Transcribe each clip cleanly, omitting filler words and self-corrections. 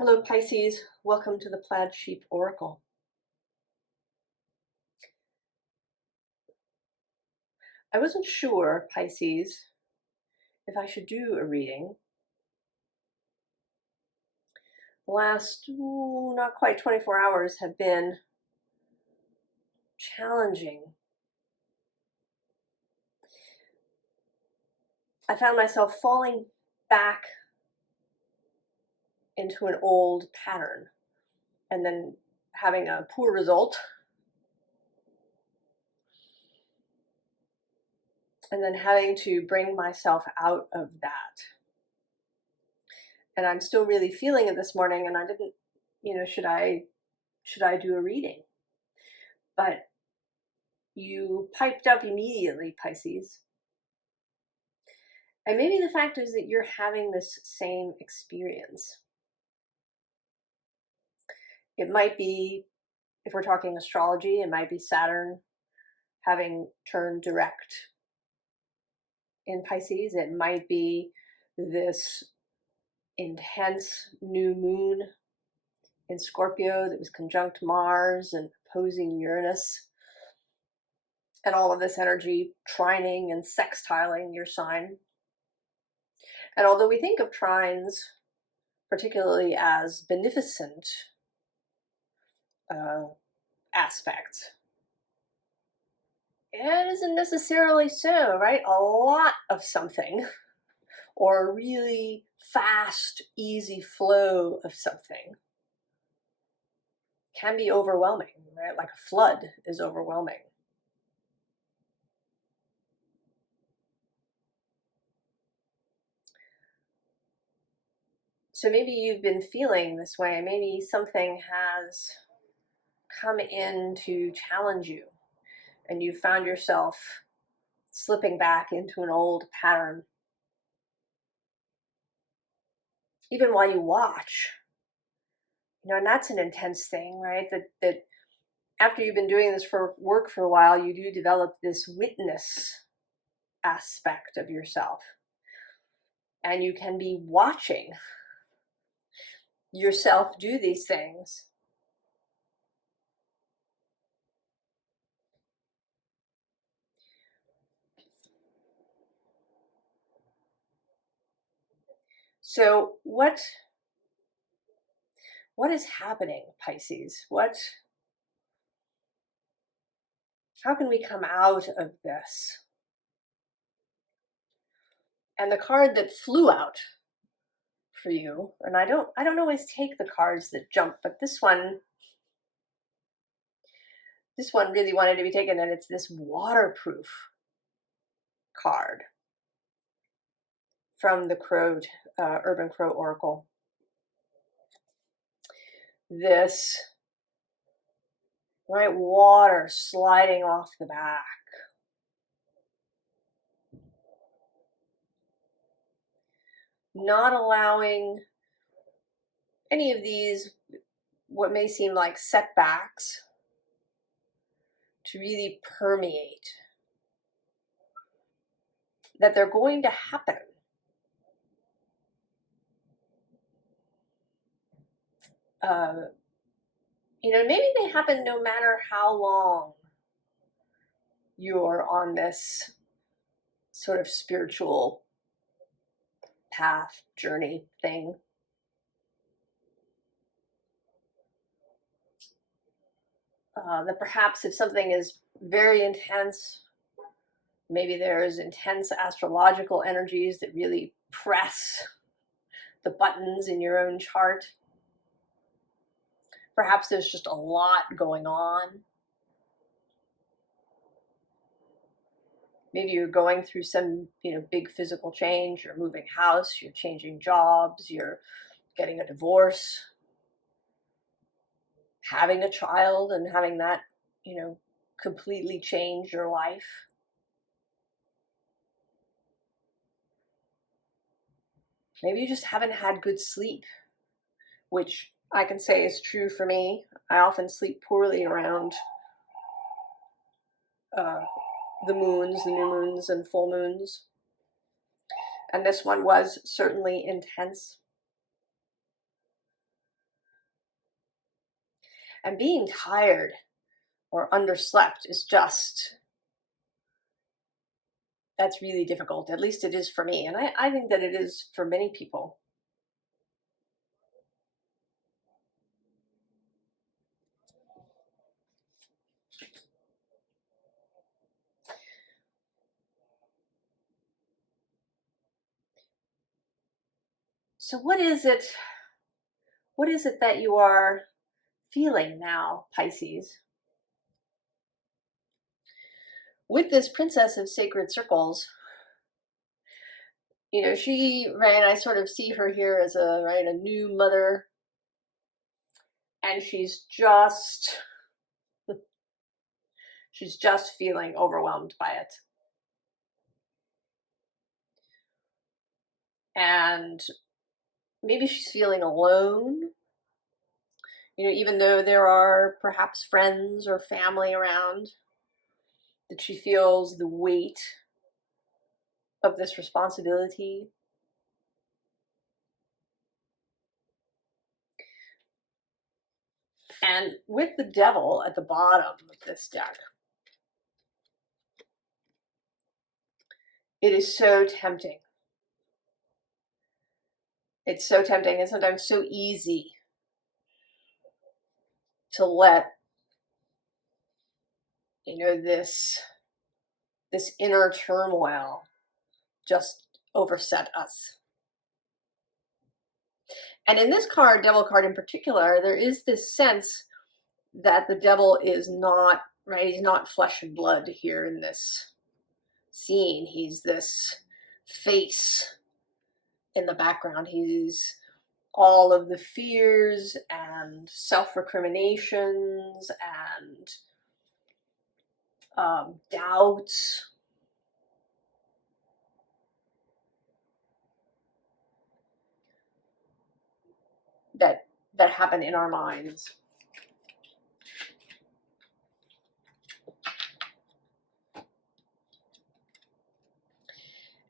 Hello Pisces, welcome to the Plaid Sheep Oracle. I wasn't sure, Pisces, if I should do a reading. The last, not quite 24 hours have been challenging. I found myself falling back into an old pattern and then having a poor result. And then having to bring myself out of that. And I'm still really feeling it this morning, and I didn't, should I do a reading? But you piped up immediately, Pisces. And maybe the fact is that you're having this same experience. It might be, if we're talking astrology, it might be Saturn having turned direct in Pisces. It might be this intense new moon in Scorpio that was conjunct Mars and opposing Uranus. And all of this energy trining and sextiling your sign. And although we think of trines particularly as beneficent aspects, it isn't necessarily so, right? A lot of something, or a really fast, easy flow of something, can be overwhelming, right? Like a flood is overwhelming. So maybe you've been feeling this way. Maybe something has come in to challenge you, and you found yourself slipping back into an old pattern. Even while you watch, and that's an intense thing, right? That after you've been doing this work for a while, you do develop this witness aspect of yourself. And you can be watching yourself do these things. So what is happening, Pisces? How can we come out of this? And the card that flew out for you, and I don't always take the cards that jump, but this one really wanted to be taken, and it's this waterproof card from the Urban Crow Oracle. This, right, water sliding off the back. Not allowing any of these, what may seem like setbacks, to really permeate. That they're going to happen. Maybe they happen no matter how long you're on this sort of spiritual path, journey thing. That perhaps if something is very intense, maybe there's intense astrological energies that really press the buttons in your own chart. Perhaps there's just a lot going on. Maybe you're going through some, big physical change. You're moving house, you're changing jobs, you're getting a divorce, having a child and having that, completely change your life. Maybe you just haven't had good sleep, which I can say is true for me. I often sleep poorly around the moons, the new moons and full moons. And this one was certainly intense. And being tired or underslept is just, that's really difficult. At least it is for me. And I think that it is for many people. So what is it that you are feeling now, Pisces? With this Princess of Sacred Circles, you know, she, right, I sort of see her here as a, right, a new mother, and she's just feeling overwhelmed by it. And maybe she's feeling alone, you know, even though there are perhaps friends or family around, that she feels the weight of this responsibility. And with the Devil at the bottom of this deck, it is so tempting. It's so tempting and sometimes so easy to let, you know, this inner turmoil just overset us. And in this card, Devil card in particular, there is this sense that the Devil is not, right, he's not flesh and blood here in this scene. He's this face in the background. He's all of the fears and self-recriminations and doubts. That happen in our minds.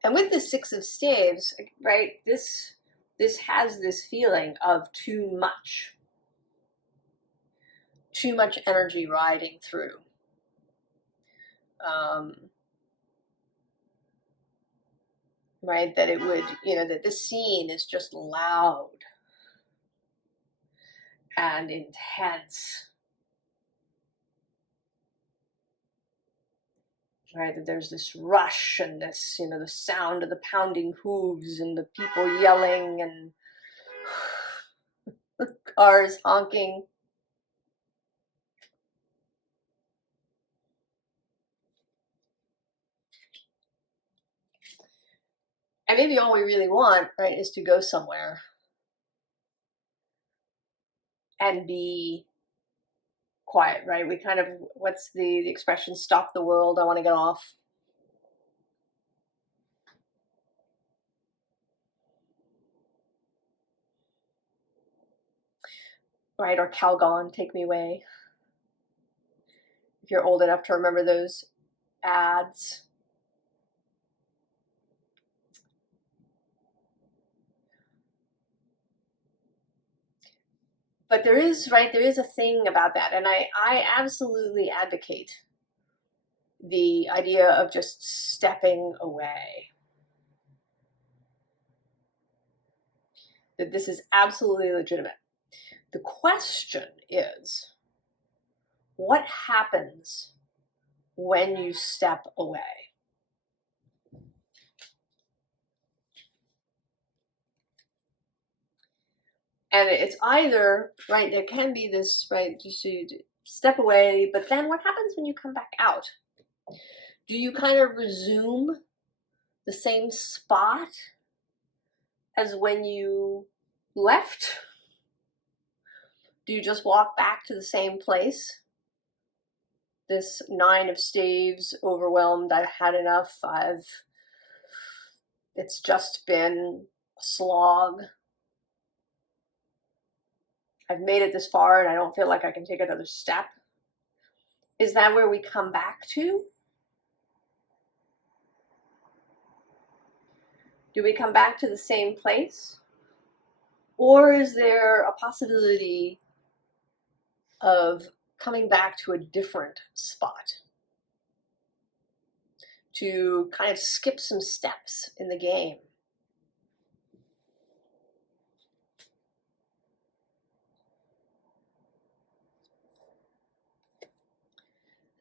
And with the Six of Staves, right, this has this feeling of too much energy riding through. Right, that it would, you know, that this scene is just loud and intense. Right, that there's this rush and this, you know, the sound of the pounding hooves and the people yelling and cars honking. And maybe all we really want, right, is to go somewhere and be quiet, right? We kind of, what's the expression, stop the world, I want to get off. Right, or Calgon, take me away. If you're old enough to remember those ads. But there is, right, there is a thing about that. And I absolutely advocate the idea of just stepping away. That this is absolutely legitimate. The question is, what happens when you step away? And it's either, right, there can be this, right, you should step away, but then what happens when you come back out? Do you kind of resume the same spot as when you left? Do you just walk back to the same place? This Nine of Staves, overwhelmed, I've had enough, it's just been a slog. I've made it this far and I don't feel like I can take another step. Is that where we come back to? Do we come back to the same place? Or is there a possibility of coming back to a different spot, to kind of skip some steps in the game.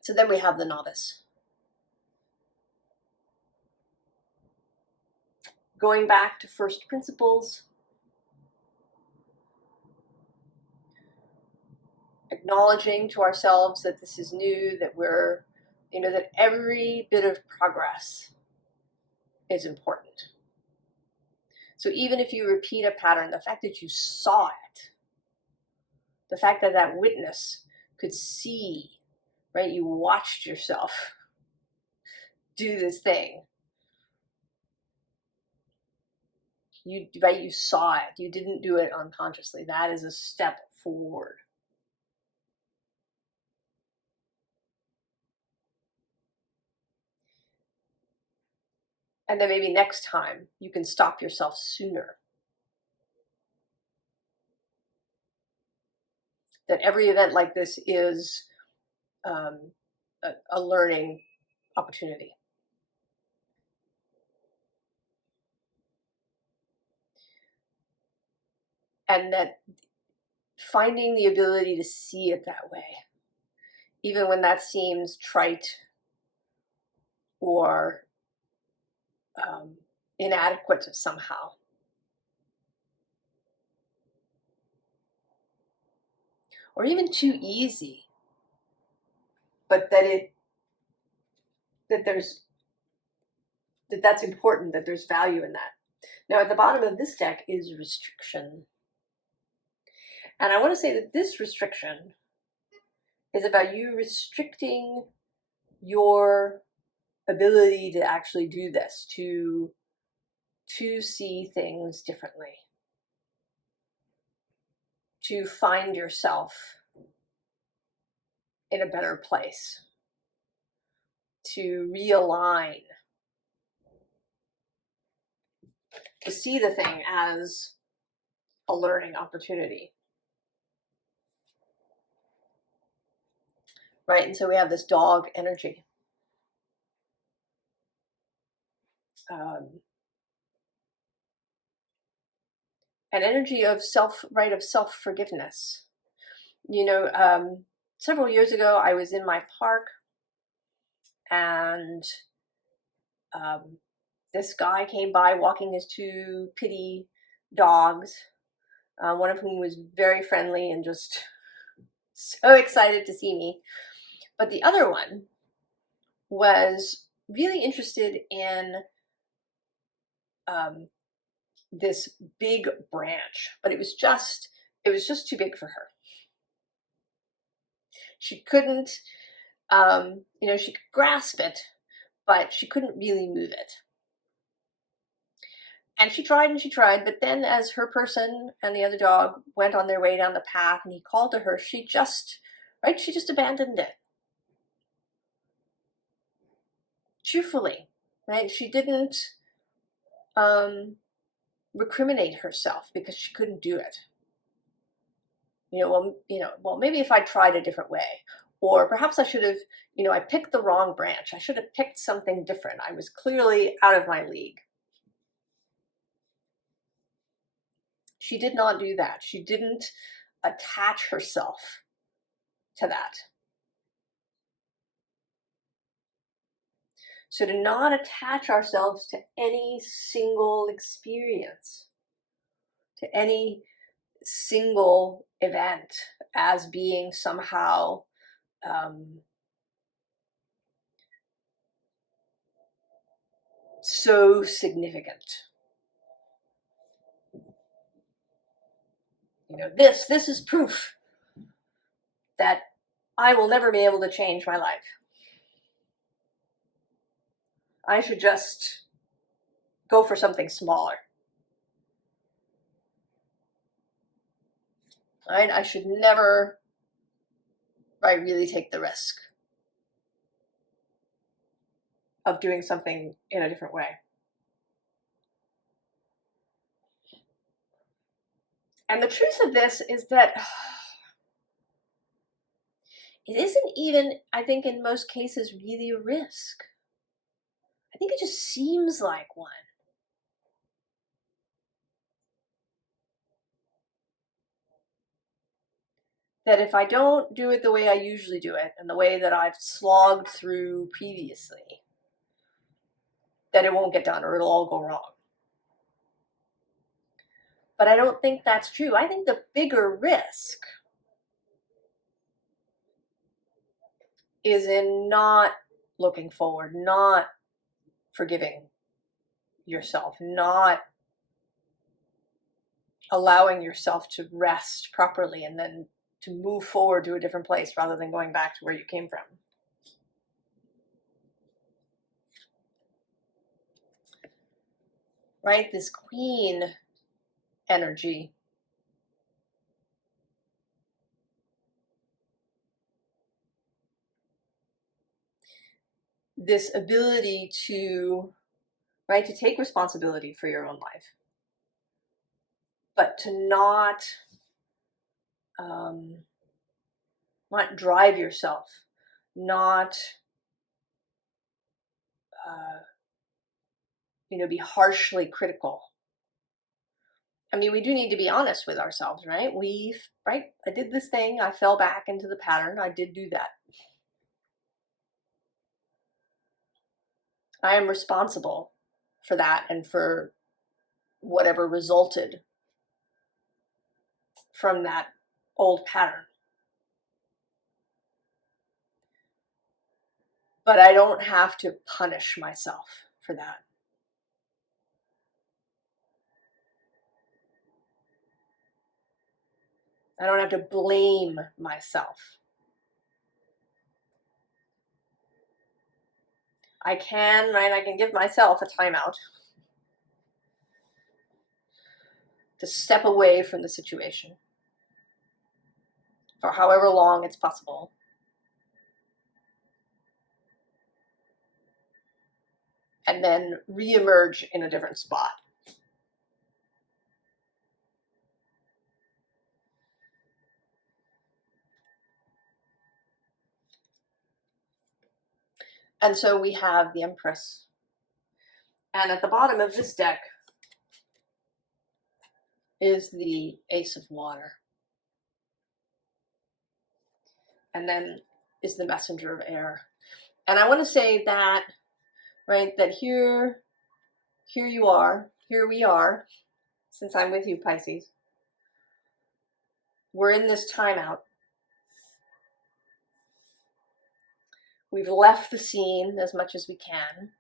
So then we have the novice. Going back to first principles, acknowledging to ourselves that this is new, that we're, that every bit of progress is important. So even if you repeat a pattern, the fact that you saw it, the fact that that witness could see, right? You watched yourself do this thing. You saw it. You didn't do it unconsciously. That is a step forward. And then maybe next time you can stop yourself sooner. That every event like this is a learning opportunity. And that finding the ability to see it that way, even when that seems trite or inadequate somehow. Or even too easy, but that's important, that there's value in that. Now at the bottom of this deck is restriction. And I want to say that this restriction is about you restricting your ability to actually do this, to see things differently, to find yourself in a better place, to realign, to see the thing as a learning opportunity. Right, and so we have this dog energy. An energy of self-forgiveness. Several years ago, I was in my park, and this guy came by walking his two pitty dogs, one of whom was very friendly and just so excited to see me. But the other one was really interested in this big branch, but it was just too big for her. She couldn't, she could grasp it, but she couldn't really move it. And she tried, but then as her person and the other dog went on their way down the path and he called to her, she just abandoned it. Cheerfully, right? She didn't recriminate herself because she couldn't do it. Maybe if I tried a different way, or perhaps I should have, I picked the wrong branch. I should have picked something different. I was clearly out of my league. She did not do that. She didn't attach herself to that. So to not attach ourselves to any single experience, to any single event as being somehow so significant. This is proof that I will never be able to change my life. I should just go for something smaller. Right? I should never, really take the risk of doing something in a different way. And the truth of this is that it isn't even, I think in most cases, really a risk. I think it just seems like one. That if I don't do it the way I usually do it, and the way that I've slogged through previously, that it won't get done or it'll all go wrong. But I don't think that's true. I think the bigger risk is in not looking forward, not forgiving yourself, not allowing yourself to rest properly and then to move forward to a different place rather than going back to where you came from. Right? This queen energy this ability to, right, to take responsibility for your own life, but to not drive yourself, not be harshly critical. I mean, we do need to be honest with ourselves, right? I did this thing, I fell back into the pattern, I did do that. I am responsible for that and for whatever resulted from that old pattern. But I don't have to punish myself for that. I don't have to blame myself. I can give myself a timeout to step away from the situation for however long it's possible. And then reemerge in a different spot. And so we have the Empress. And at the bottom of this deck is the Ace of Water. And then is the Messenger of Air. And I want to say that, right, that here we are, since I'm with you, Pisces. We're in this timeout. We've left the scene as much as we can.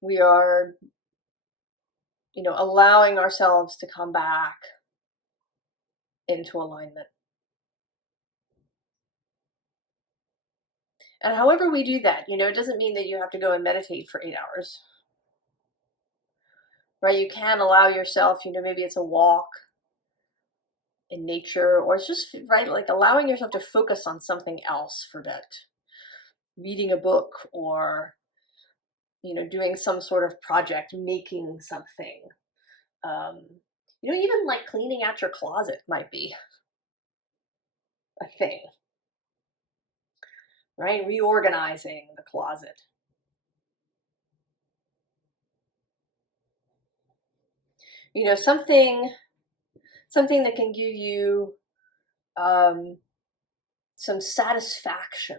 We are, allowing ourselves to come back into alignment. And however we do that, it doesn't mean that you have to go and meditate for 8 hours. Right? You can allow yourself, maybe it's a walk in nature, or it's just, right, like allowing yourself to focus on something else for a bit. Reading a book, or, doing some sort of project, making something. Even like cleaning out your closet might be a thing. Right? Reorganizing the closet. Something that can give you some satisfaction.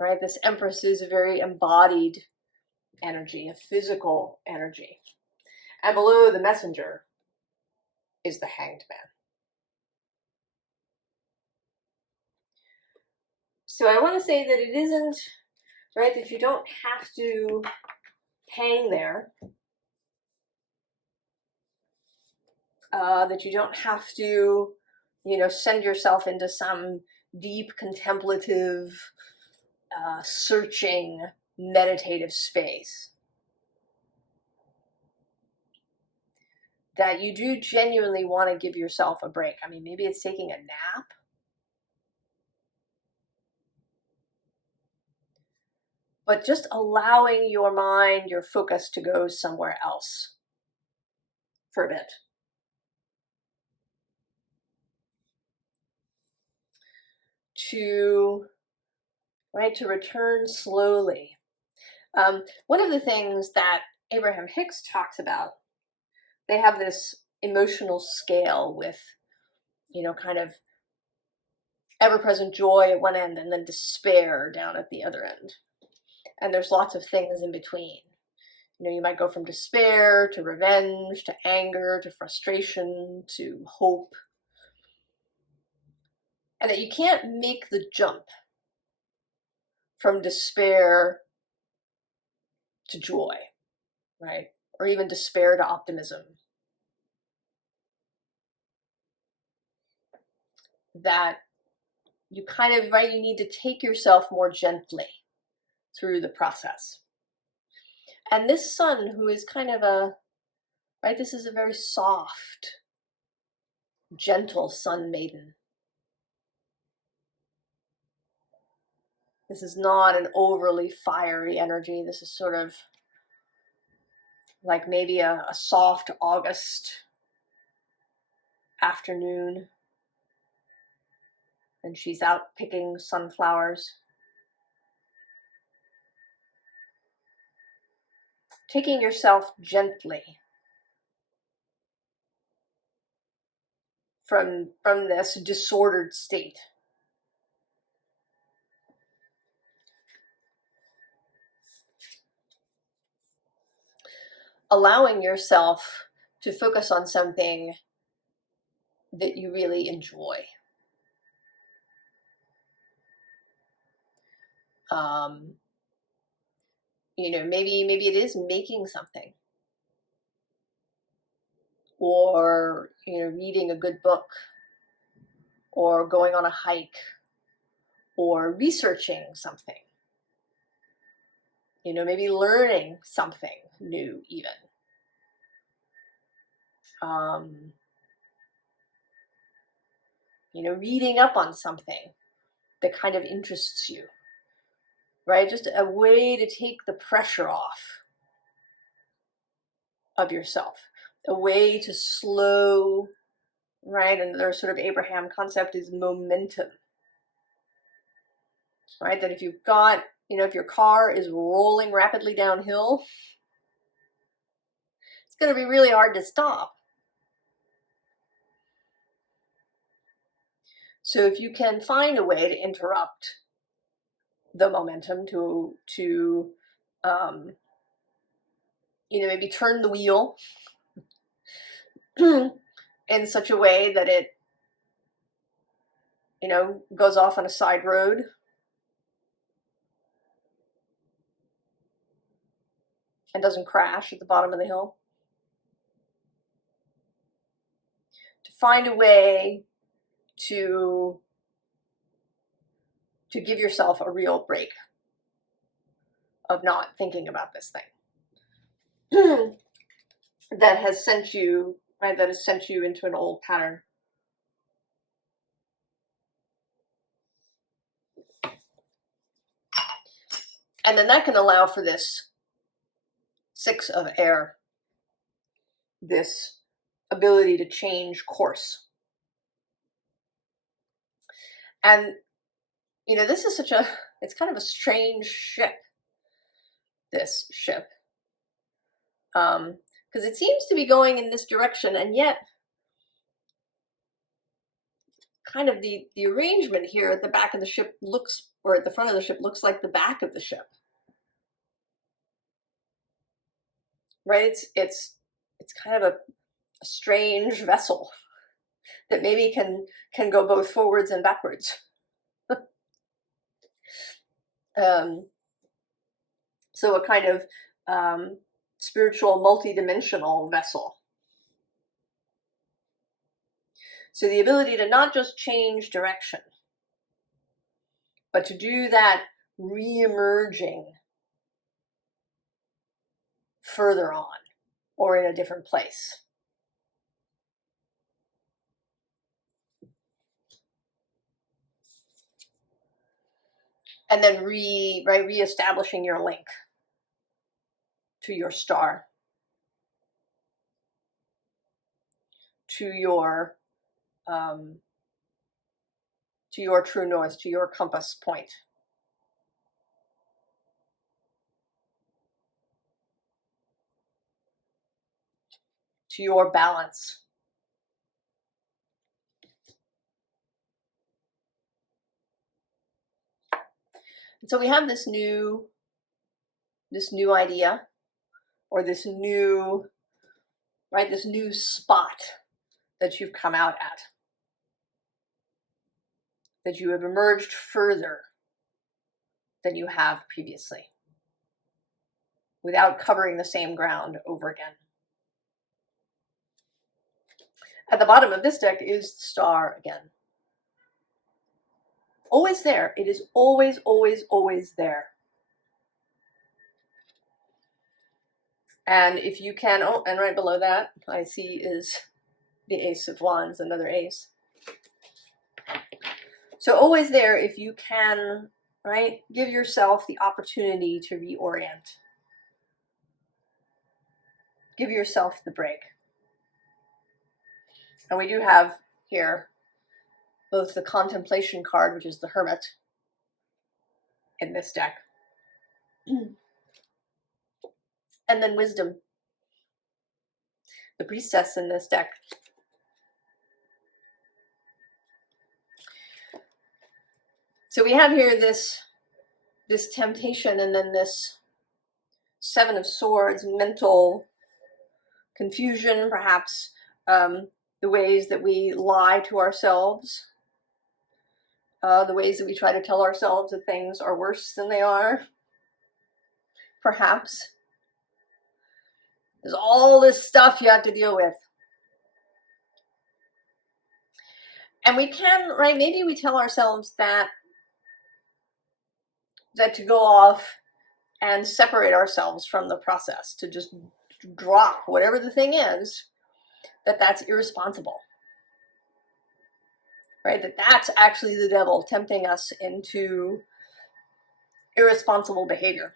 Right? This Empress is a very embodied energy, a physical energy. And below the Messenger is the Hanged Man. So I want to say that it isn't, right, that you don't have to hang there. That you don't have to, send yourself into some deep contemplative, searching, meditative space. That you do genuinely want to give yourself a break. I mean, maybe it's taking a nap. But just allowing your mind, your focus to go somewhere else for a bit. to, right, to return slowly. One of the things that Abraham Hicks talks about, they have this emotional scale with, you know, kind of ever-present joy at one end and then despair down at the other end. And there's lots of things in between. You know, you might go from despair to revenge to anger to frustration to hope. And that you can't make the jump from despair to joy, right? Or even despair to optimism. That you kind of, right, you need to take yourself more gently through the process. And this sun, who is kind of a, right, this is a very soft, gentle sun maiden. This is not an overly fiery energy. This is sort of like maybe a soft August afternoon. And she's out picking sunflowers. Taking yourself gently from this disordered state. Allowing yourself to focus on something that you really enjoy. You know, maybe it is making something, or, you know, reading a good book, or going on a hike, or researching something. You know, maybe learning something new even. You know, reading up on something that kind of interests you, right? Just a way to take the pressure off of yourself, a way to slow, right? And their sort of Abraham concept is momentum, right? That if you've got, you know, if your car is rolling rapidly downhill, it's going to be really hard to stop. So if you can find a way to interrupt the momentum, to you know, maybe turn the wheel in such a way that it, you know, goes off on a side road, and doesn't crash at the bottom of the hill. To find a way to give yourself a real break of not thinking about this thing that has sent you, right, that has sent you into an old pattern. And then that can allow for this 6 of air, this ability to change course. And, you know, this is such a, it's kind of a strange ship, this ship. Because it seems to be going in this direction, and yet kind of the arrangement here at the back of the ship looks, or at the front of the ship looks like the back of the ship. Right? It's kind of a strange vessel that maybe can go both forwards and backwards. So a kind of spiritual multi-dimensional vessel. So the ability to not just change direction, but to do that re-emerging further on or in a different place. And then re-establishing your link to your star, to to your true north, to your compass point. To your balance. And so we have this new idea, or this new, right, this new spot that you've come out at, that you have emerged further than you have previously, without covering the same ground over again. At the bottom of this deck is the star again. Always there. It is always, always, always there. And if you can, oh, and right below that I see is the Ace of Wands, another ace. So always there if you can, right? Give yourself the opportunity to reorient. Give yourself the break. And we do have here both the Contemplation card, which is the Hermit, in this deck, and then Wisdom, the Priestess, in this deck. So we have here this temptation, and then this Seven of Swords, mental confusion, perhaps the ways that we lie to ourselves, the ways that we try to tell ourselves that things are worse than they are, perhaps. There's all this stuff you have to deal with. And we can, right, maybe we tell ourselves that to go off and separate ourselves from the process, to just drop whatever the thing is, that's irresponsible. Right? That's actually the devil tempting us into irresponsible behavior.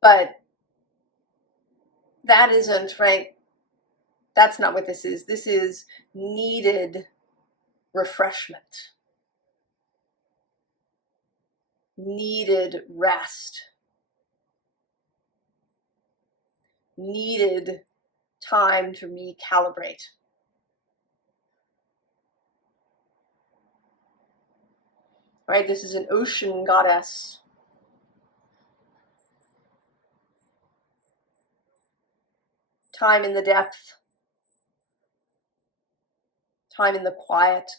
But that isn't, right? That's not what this is. This is needed refreshment, needed rest, needed time to recalibrate. Right? This is an ocean goddess. Time in the depth. Time in the quiet.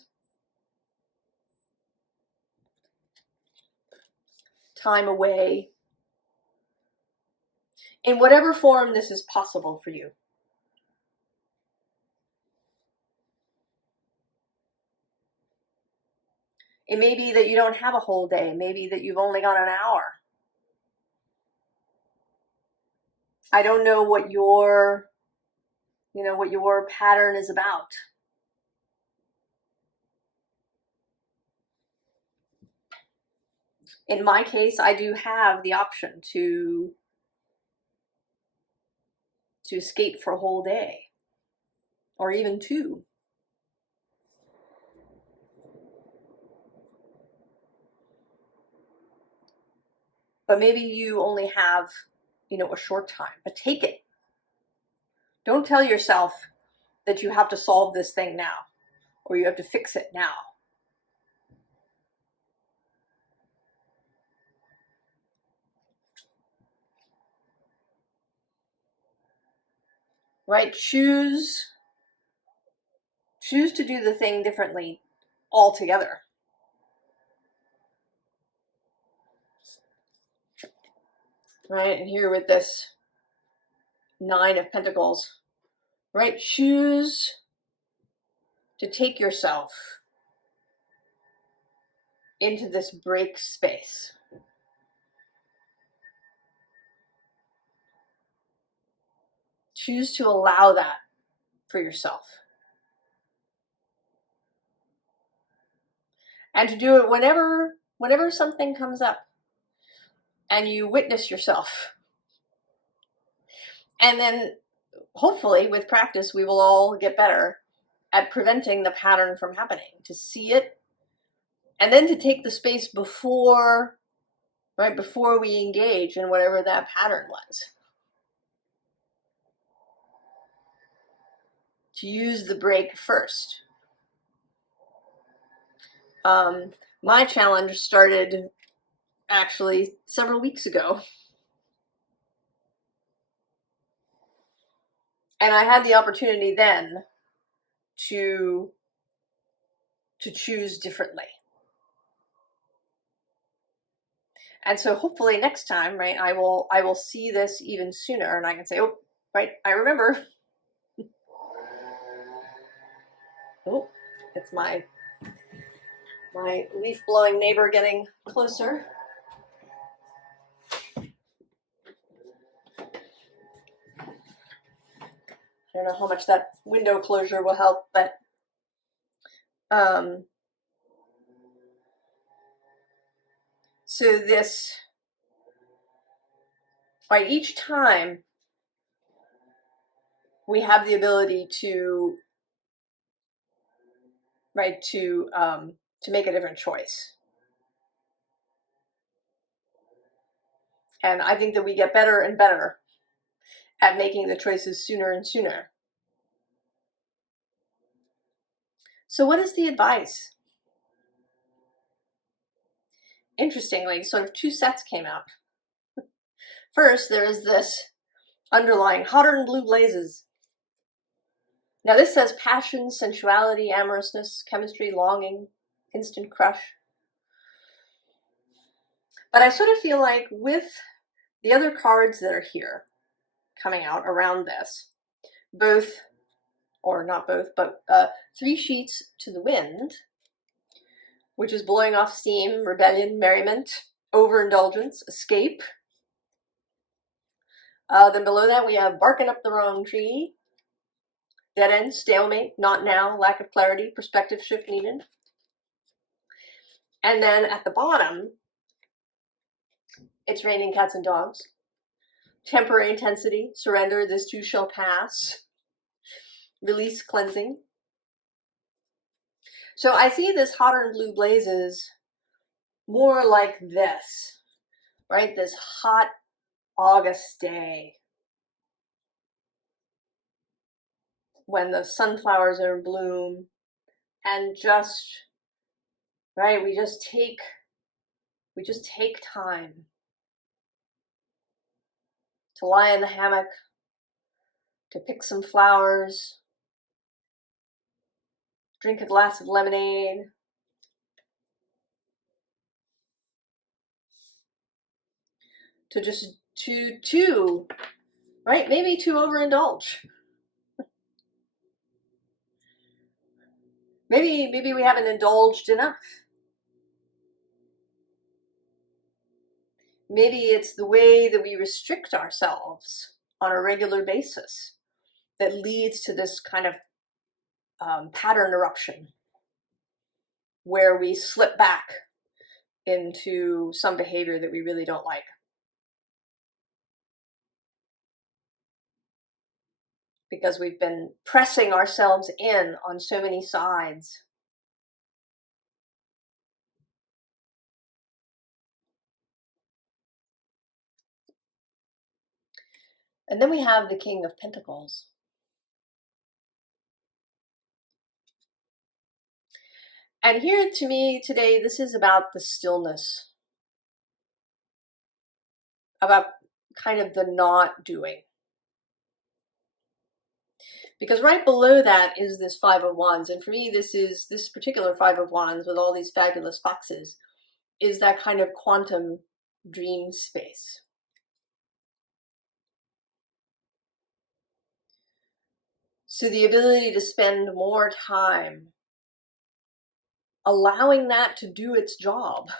Time away. In whatever form this is possible for you. It may be that you don't have a whole day. Maybe that you've only got an hour. I don't know what your, what your pattern is about. In my case, I do have the option to escape for a whole day, or even two. But maybe you only have, a short time, but take it. Don't tell yourself that you have to solve this thing now, or you have to fix it now. Right? Choose to do the thing differently altogether. Right? And here with this Nine of Pentacles, right? Choose to take yourself into this break space. Choose to allow that for yourself. And to do it whenever something comes up and you witness yourself. And then hopefully with practice, we will all get better at preventing the pattern from happening, to see it, and then to take the space before, right, before we engage in whatever that pattern was. To use the break first. My challenge started actually several weeks ago. And I had the opportunity then to choose differently. And so hopefully next time, right, I will see this even sooner, and I can say, oh, right, I remember. Oh, it's my leaf blowing neighbor getting closer. I don't know how much that window closure will help, but so this, right, each time we have the ability to, right, to make a different choice. And I think that we get better and better at making the choices sooner and sooner. So what is the advice? Interestingly, sort of two sets came out. First, there is this underlying hotter than blue blazes. Now this says passion, sensuality, amorousness, chemistry, longing, instant crush. But I sort of feel like with the other cards that are here coming out around this, both, or not both, but 3 sheets to the wind, which is blowing off steam, rebellion, merriment, overindulgence, escape. Then below that we have barking up the wrong tree, dead end, stalemate, not now, lack of clarity, perspective shift needed. And then at the bottom, it's raining cats and dogs. Temporary intensity, surrender, this too shall pass. Release, cleansing. So I see this hotter than blue blazes more like this, right? This hot August day when the sunflowers are in bloom, and just, right, we just take time to lie in the hammock, to pick some flowers, drink a glass of lemonade, to just to right, maybe to overindulge. Maybe we haven't indulged enough. Maybe it's the way that we restrict ourselves on a regular basis that leads to this kind of pattern eruption where we slip back into some behavior that we really don't like. Because we've been pressing ourselves in on so many sides. And then we have the King of Pentacles. And here to me today, this is about the stillness, about kind of the not doing. Because right below that is this Five of Wands. And for me, this particular Five of Wands with all these fabulous foxes is that kind of quantum dream space. So the ability to spend more time allowing that to do its job.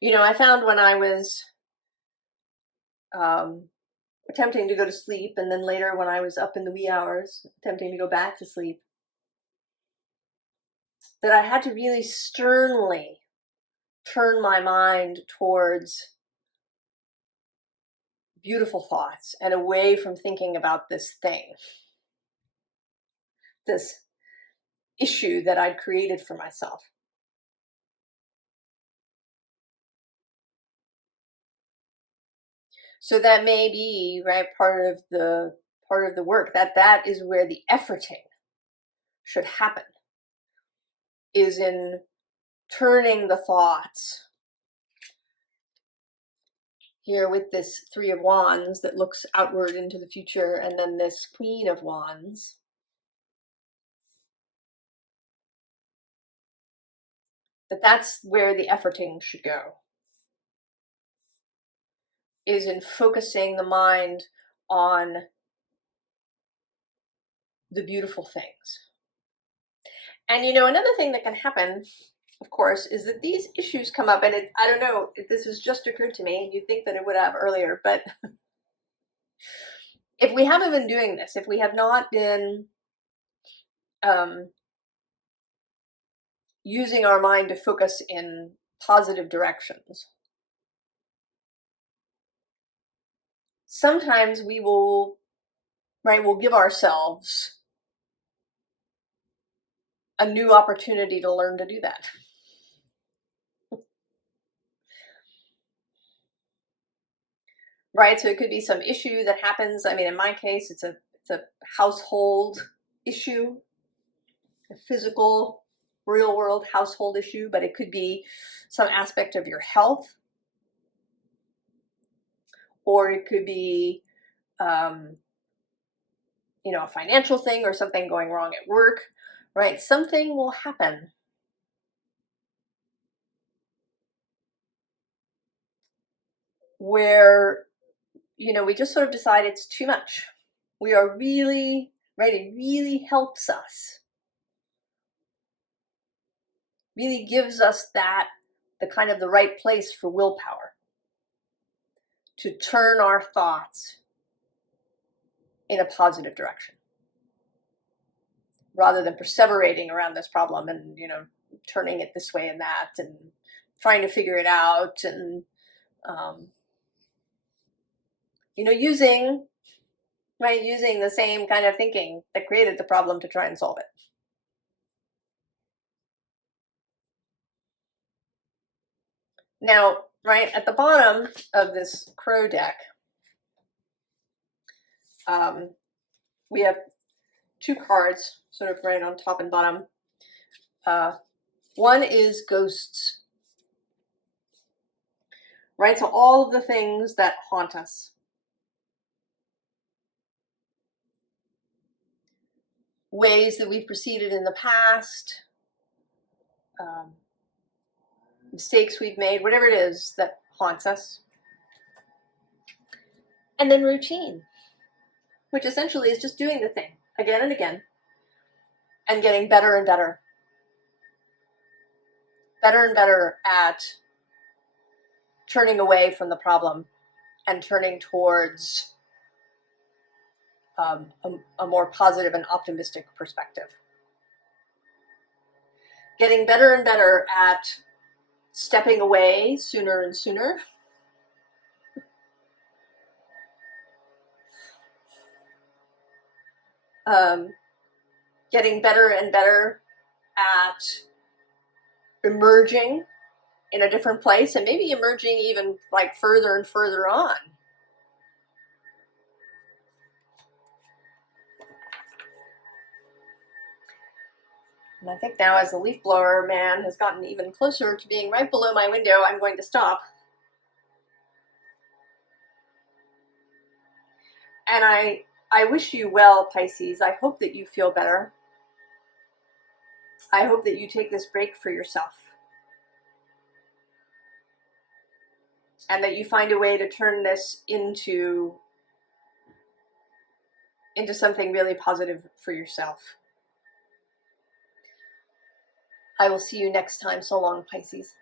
You know, I found when I was attempting to go to sleep, and then later when I was up in the wee hours, attempting to go back to sleep, that I had to really sternly turn my mind towards beautiful thoughts and away from thinking about this thing, this issue that I'd created for myself. So that may be, right, part of the work, that is where the efforting should happen, is in turning the thoughts here with this Three of Wands that looks outward into the future, and then this Queen of Wands. That's where the efforting should go, is in focusing the mind on the beautiful things. And you know, another thing that can happen, of course, is that these issues come up, and I don't know, this has just occurred to me, you'd think that it would have earlier, but if we haven't been doing this, if we have not been using our mind to focus in positive directions, sometimes we will, right, we'll give ourselves a new opportunity to learn to do that. Right, so it could be some issue that happens. I mean, in my case, it's a household issue, a physical, real world household issue, but it could be some aspect of your health, or it could be, you know, a financial thing or something going wrong at work, right? Something will happen where, you know, we just sort of decide it's too much. We are really, right, it really helps us, really gives us that, the kind of the right place for willpower to turn our thoughts in a positive direction, rather than perseverating around this problem and, you know, turning it this way and that and trying to figure it out, and you know, using the same kind of thinking that created the problem to try and solve it. Now, right at the bottom of this crow deck, we have two cards, sort of right on top and bottom. One is ghosts, right? So all of the things that haunt us. Ways that we've proceeded in the past, mistakes we've made, whatever it is that haunts us. And then routine, which essentially is just doing the thing again and again and getting better and better. Better and better at turning away from the problem and turning towards a more positive and optimistic perspective. Getting better and better at stepping away sooner and sooner. Getting better and better at emerging in a different place, and maybe emerging even like further and further on. And I think now, as the leaf blower man has gotten even closer to being right below my window, I'm going to stop. And I wish you well, Pisces. I hope that you feel better. I hope that you take this break for yourself, and that you find a way to turn this into something really positive for yourself. I will see you next time. So long, Pisces.